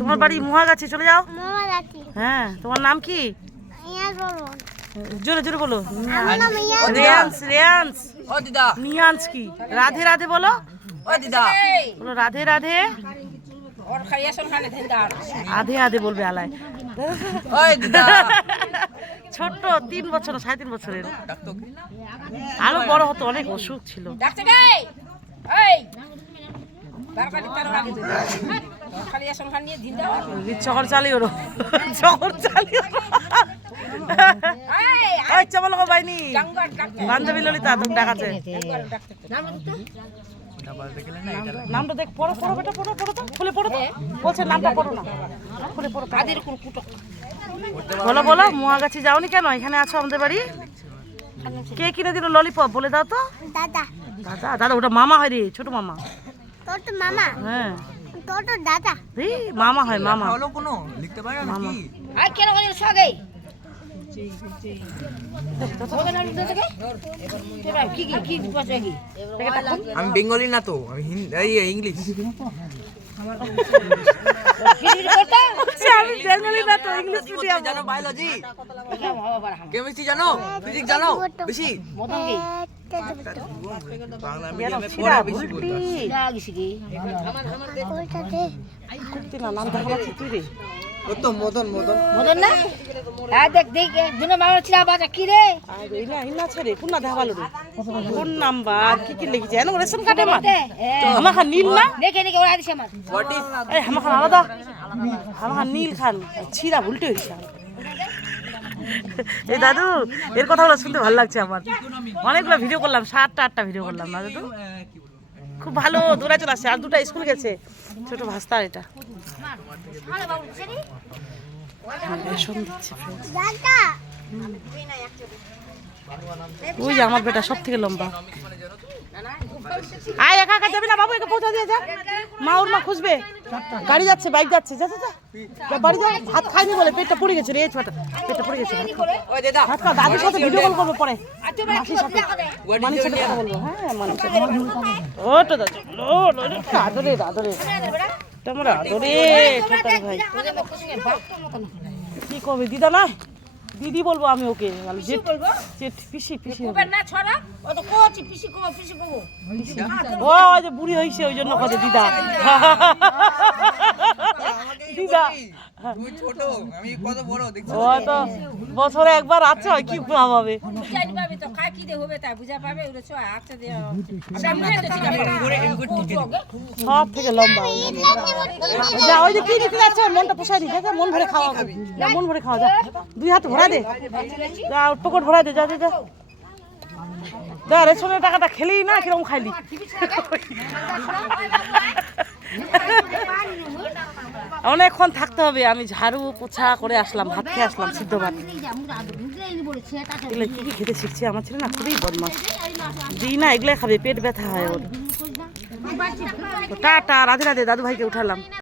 তোমার বাড়ি মহাগাছি, চলে যাও। হ্যাঁ, তোমার নাম কি? জোরে জোরে বলো। রেয়ান্স। রেয়ান্স। ও দিদা। নিয়ান্স কি? রাধে রাধে বলো। ও দিদা বলো রাধে রাধে। আধে আধে বলবে আলায়। ওই দিদা। ছোট্ট 3 বছর 3.5 বছরের, আরো বড় হতো, অনেক অসুখ ছিল। চহর চালিয়ে ওর চহর চালিয়ে চবল বাইনি বান্ধবী ললিতা তোকে ডাকাছে। নামটা দেখ, পড়ো পড়ো বেটা, পড়ো পড়ো তো, খুলে পড়ো তো, বলছে নামটা পড়ো না, খুলে পড়ো। বলো বলো, মহাগাছি যাওনি কেন? এখানে আছো আমাদের বাড়ি। কে কিনে দিল ললিপপ বলে দাও তো? দাদা। দাদা? দাদা ওটা মামা হয় রে, ছোট মামা। তোর তো মামা। হ্যাঁ তোর তো দাদা। এই মামা হয়, মামা। হলো কোনো লিখতে পারো নাকি? আই কেন বলিস সগে? আমি বেঙ্গলি না তো, আমি ইংলিশ। আমি বেঙ্গলি না তো, ইংলিশ মিডিয়াম। জানো বায়োলজি, কেমিস্ট্রি জানো, ফিজিক্স জানো বেশি? বাংলা মিডিয়ামে পড়া বেশি বলতো। নাম দেখা যাচ্ছে তুই রে? ও তো মদন মদন মদন না? হ্যাঁ দেখ দেখ দুনো মামা ছিলা বাজা কি রে? আরে না ইনা ছেড়ে কোন না দেখা ভালো রে। কোন নাম্বার কি কি লিখেছে জানো? রেশন কার্ডে মা আমার খান নীল না, দেখে দেখে ওরা দিছে আমার। What is? এই আমার খান আলাদা, আমার খান নীল খান ছিড়া উল্টে হইছে। এই দাদু এর কথাগুলো শুনতে ভালো লাগছে আমার। অনেকগুলো ভিডিও করলাম, 7টা ভিডিও করলাম না দাদু? খুব ভালো দৌড়া চলে আসছে। আর 2টা স্কুল গেছে, ছোট ভাস্তা। এটা রেশন দিচ্ছে। ওই যে আমার বেটা সব থেকে লম্বা। আয় একা একা যাবি না বাবু, একে পৌঁছা দিয়ে যা। মা ওর মা খুঁজবে, গাড়ি যাচ্ছে, বাইক যাচ্ছে, যা যা যা বাড়ি যা। ভাত খাইনি বলে পেটটা পড়ে গেছে রে, ছোটা পেটটা পড়ে গেছে। ওই দাদা ভাত খা, দাদির সাথে ভিডিও কল করবো পরে, মাসির সাথে, মানির সাথে কথা বলবো। হ্যাঁ মানির সাথে। ও তো দাদু আদরে আদরে তোমার আদরে ছোটার ভাই। কি করবে দিদা? না দিদি বলবো আমি ওকে। পিসি পিসি ও যে বুড়ি হয়েছে ওই জন্য কথা দিদা। দিদা তুমি ছোট, আমি কত বড় দেখছো? ও তো বছরে একবার আছে, কি ভাবে সব থেকে লম্বা। যা ওই যে কি নিতে যাচ্ছে, মনটা পোষায় দিচ্ছে, মন ভরে খাওয়া, মন ভরে খাওয়া। যা 2 হাত ভরা দে, যা পকেট ভরা দে, যা যা যা যা। রেশনের টাকাটা খেলি না, কিরকম খাইলি? অনেকক্ষণ থাকতে হবে। আমি ঝাড়ু পোছা করে আসলাম, ভাত খেয়ে আসলাম, সিদ্ধ ভাত। এগুলো কি কি খেতে শিখছে আমার ছেলে না, খুবই বদমাস। দিই না এগুলো খাবে, পেট ব্যথা হয় ওর। টাটা, রাধে রাধে। দাদু ভাইকে উঠালাম।